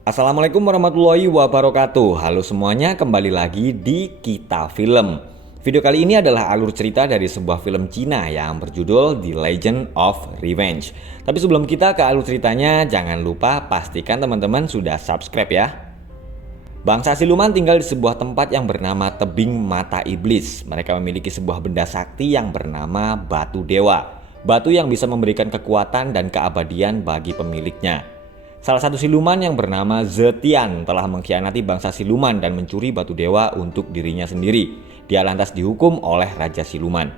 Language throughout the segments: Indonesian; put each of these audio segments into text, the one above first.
Assalamualaikum warahmatullahi wabarakatuh. Halo semuanya, kembali lagi di Kita Film. Video kali ini adalah alur cerita dari sebuah film Cina yang berjudul The Legend of Revenge. Tapi sebelum kita ke alur ceritanya, jangan lupa pastikan teman-teman sudah subscribe ya. Bangsa siluman tinggal di sebuah tempat yang bernama Tebing Mata Iblis. Mereka memiliki sebuah benda sakti yang bernama Batu Dewa. Batu yang bisa memberikan kekuatan dan keabadian bagi pemiliknya. Salah satu siluman yang bernama Zetian telah mengkhianati bangsa siluman dan mencuri batu dewa untuk dirinya sendiri. Dia lantas dihukum oleh Raja Siluman.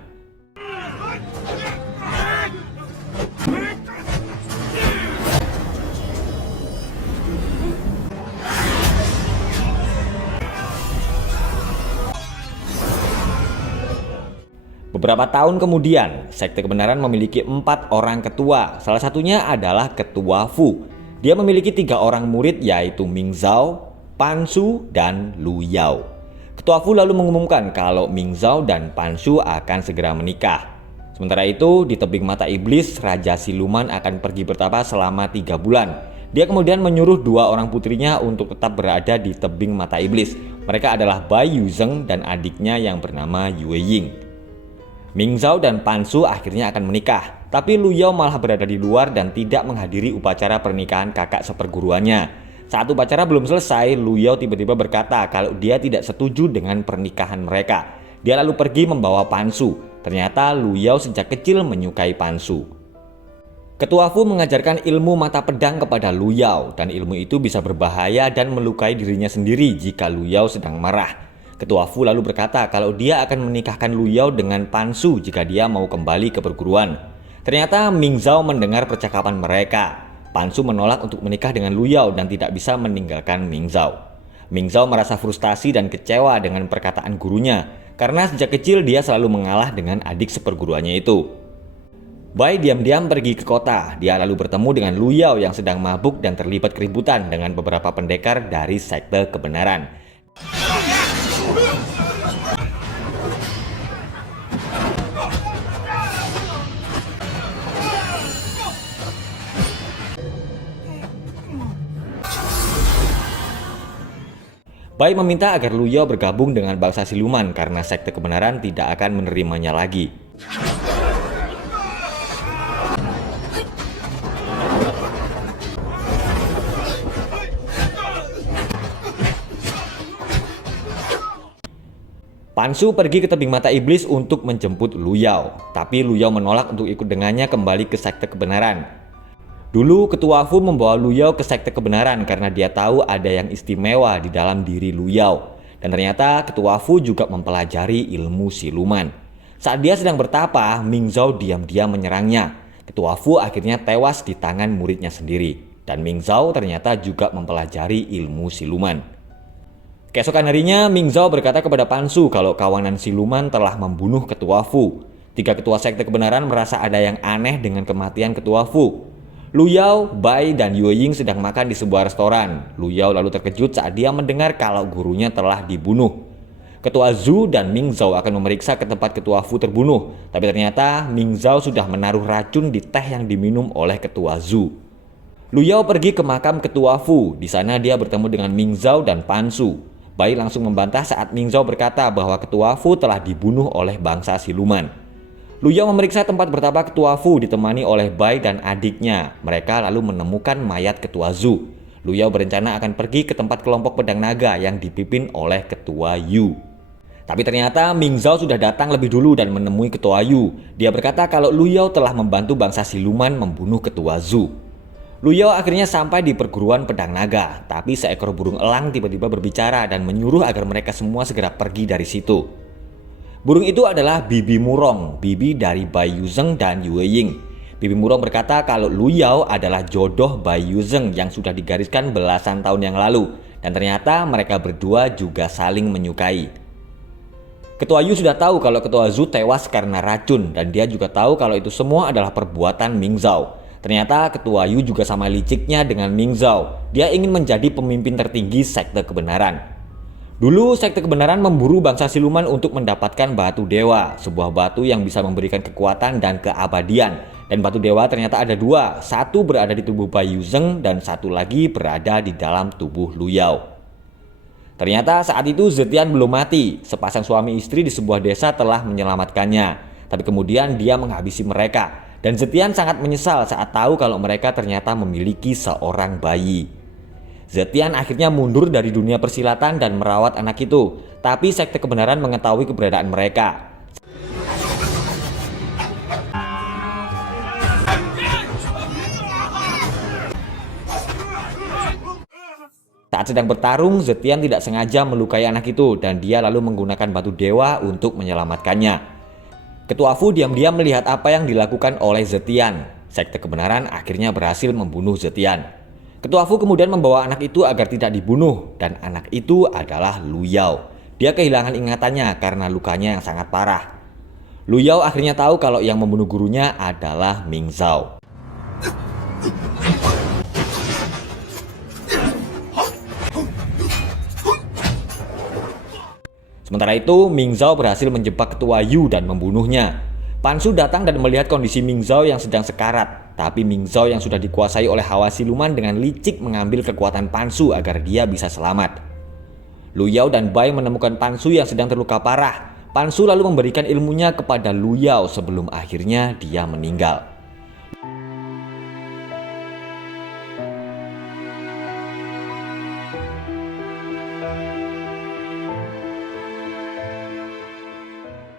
Beberapa tahun kemudian, sekte kebenaran memiliki 4 orang ketua. Salah satunya adalah Ketua Fu. Dia memiliki 3 orang murid yaitu Ming Zhao, Pan Su, dan Lu Yao. Ketua Fu lalu mengumumkan kalau Ming Zhao dan Pan Su akan segera menikah. Sementara itu di Tebing Mata Iblis, Raja Siluman akan pergi bertapa selama 3 bulan. Dia kemudian menyuruh 2 orang putrinya untuk tetap berada di Tebing Mata Iblis. Mereka adalah Bai Yuzheng dan adiknya yang bernama Yue Ying. Ming Zhao dan Pan Su akhirnya akan menikah, tapi Lu Yao malah berada di luar dan tidak menghadiri upacara pernikahan kakak seperguruannya. Saat upacara belum selesai, Lu Yao tiba-tiba berkata kalau dia tidak setuju dengan pernikahan mereka. Dia lalu pergi membawa Pan Su. Ternyata Lu Yao sejak kecil menyukai Pan Su. Ketua Fu mengajarkan ilmu mata pedang kepada Lu Yao, dan ilmu itu bisa berbahaya dan melukai dirinya sendiri jika Lu Yao sedang marah. Ketua Fu lalu berkata kalau dia akan menikahkan Lu Yao dengan Pan Su jika dia mau kembali ke perguruan. Ternyata Ming Zhao mendengar percakapan mereka. Pan Su menolak untuk menikah dengan Lu Yao dan tidak bisa meninggalkan Ming Zhao. Ming Zhao merasa frustasi dan kecewa dengan perkataan gurunya karena sejak kecil dia selalu mengalah dengan adik seperguruannya itu. Bai diam-diam pergi ke kota. Dia lalu bertemu dengan Lu Yao yang sedang mabuk dan terlibat keributan dengan beberapa pendekar dari sekte kebenaran. Bai meminta agar Lu Yao bergabung dengan bangsa siluman karena sekte kebenaran tidak akan menerimanya lagi. Pan Su pergi ke Tebing Mata Iblis untuk menjemput Lu Yao, tapi Lu Yao menolak untuk ikut dengannya kembali ke sekte kebenaran. Dulu Ketua Fu membawa Lu Yao ke sekte kebenaran karena dia tahu ada yang istimewa di dalam diri Lu Yao. Dan ternyata Ketua Fu juga mempelajari ilmu siluman. Saat dia sedang bertapa, Ming Zhao diam-diam menyerangnya. Ketua Fu akhirnya tewas di tangan muridnya sendiri. Dan Ming Zhao ternyata juga mempelajari ilmu siluman. Keesokan harinya, Ming Zhao berkata kepada Pan Su kalau kawanan siluman telah membunuh Ketua Fu. 3 ketua sekte kebenaran merasa ada yang aneh dengan kematian Ketua Fu. Lu Yao, Bai, dan Yue Ying sedang makan di sebuah restoran. Lu Yao lalu terkejut saat dia mendengar kalau gurunya telah dibunuh. Ketua Zhu dan Ming Zhao akan memeriksa ke tempat Ketua Fu terbunuh. Tapi ternyata Ming Zhao sudah menaruh racun di teh yang diminum oleh Ketua Zhu. Lu Yao pergi ke makam Ketua Fu. Di sana dia bertemu dengan Ming Zhao dan Pan Su. Bai langsung membantah saat Ming Zhao berkata bahwa Ketua Fu telah dibunuh oleh bangsa siluman. Lu Yao memeriksa tempat bertapa Ketua Fu ditemani oleh Bai dan adiknya. Mereka lalu menemukan mayat Ketua Zhu. Lu Yao berencana akan pergi ke tempat kelompok pedang naga yang dipimpin oleh Ketua Yu. Tapi ternyata Ming Zhao sudah datang lebih dulu dan menemui Ketua Yu. Dia berkata kalau Lu Yao telah membantu bangsa siluman membunuh Ketua Zhu. Lu Yao akhirnya sampai di perguruan pedang naga. Tapi seekor burung elang tiba-tiba berbicara dan menyuruh agar mereka semua segera pergi dari situ. Burung itu adalah Bibi Murong, bibi dari Bai Yuzheng dan Yue Ying. Bibi Murong berkata kalau Lu Yao adalah jodoh Bai Yuzheng yang sudah digariskan belasan tahun yang lalu. Dan ternyata mereka berdua juga saling menyukai. Ketua Yu sudah tahu kalau Ketua Zhu tewas karena racun. Dan dia juga tahu kalau itu semua adalah perbuatan Ming Zhao. Ternyata Ketua Yu juga sama liciknya dengan Ming Zhao. Dia ingin menjadi pemimpin tertinggi sekte kebenaran. Dulu sekte kebenaran memburu bangsa siluman untuk mendapatkan batu dewa, sebuah batu yang bisa memberikan kekuatan dan keabadian. Dan batu dewa ternyata ada dua, satu berada di tubuh Bai Yuzheng dan satu lagi berada di dalam tubuh Lu Yao. Ternyata saat itu Zetian belum mati, sepasang suami istri di sebuah desa telah menyelamatkannya. Tapi kemudian dia menghabisi mereka, dan Zetian sangat menyesal saat tahu kalau mereka ternyata memiliki seorang bayi. Zetian akhirnya mundur dari dunia persilatan dan merawat anak itu, tapi sekte kebenaran mengetahui keberadaan mereka. Saat sedang bertarung, Zetian tidak sengaja melukai anak itu dan dia lalu menggunakan batu dewa untuk menyelamatkannya. Ketua Fu diam-diam melihat apa yang dilakukan oleh Zetian. Sekte kebenaran akhirnya berhasil membunuh Zetian. Ketua Fu kemudian membawa anak itu agar tidak dibunuh dan anak itu adalah Lu Yao. Dia kehilangan ingatannya karena lukanya yang sangat parah. Lu Yao akhirnya tahu kalau yang membunuh gurunya adalah Ming Zhao. Sementara itu, Ming Zhao berhasil menjebak ketua Yu dan membunuhnya. Pan Su datang dan melihat kondisi Ming Zhao yang sedang sekarat. Tapi Ming Zhao yang sudah dikuasai oleh hawa siluman dengan licik mengambil kekuatan Pan Su agar dia bisa selamat. Lu Yao dan Bai menemukan Pan Su yang sedang terluka parah. Pan Su lalu memberikan ilmunya kepada Lu Yao sebelum akhirnya dia meninggal.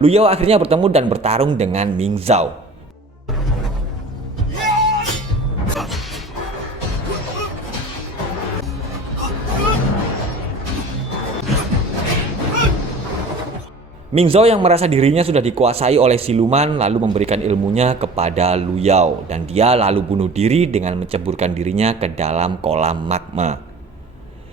Lu Yao akhirnya bertemu dan bertarung dengan Ming Zhao. Ming Zhao yang merasa dirinya sudah dikuasai oleh siluman lalu memberikan ilmunya kepada Lu Yao dan dia lalu bunuh diri dengan menceburkan dirinya ke dalam kolam magma.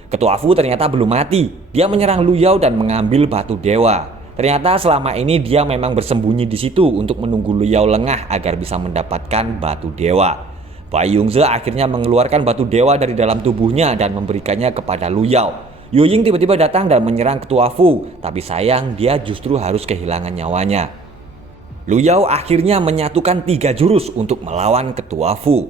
Ketua Fu ternyata belum mati. Dia menyerang Lu Yao dan mengambil batu dewa. Ternyata selama ini dia memang bersembunyi di situ untuk menunggu Lu Yao lengah agar bisa mendapatkan batu dewa. Bai Yongze akhirnya mengeluarkan batu dewa dari dalam tubuhnya dan memberikannya kepada Lu Yao. Yu Ying tiba-tiba datang dan menyerang ketua Fu, tapi sayang dia justru harus kehilangan nyawanya. Lu Yao akhirnya menyatukan 3 jurus untuk melawan ketua Fu.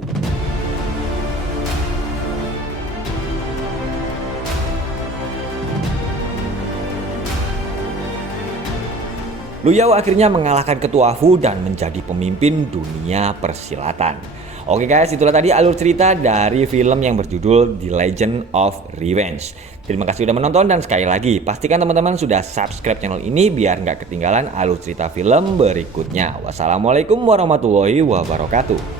Lu Yao akhirnya mengalahkan ketua Fu dan menjadi pemimpin dunia persilatan. Oke guys, itulah tadi alur cerita dari film yang berjudul The Legend of Revenge. Terima kasih sudah menonton dan sekali lagi pastikan teman-teman sudah subscribe channel ini biar nggak ketinggalan alur cerita film berikutnya. Wassalamualaikum warahmatullahi wabarakatuh.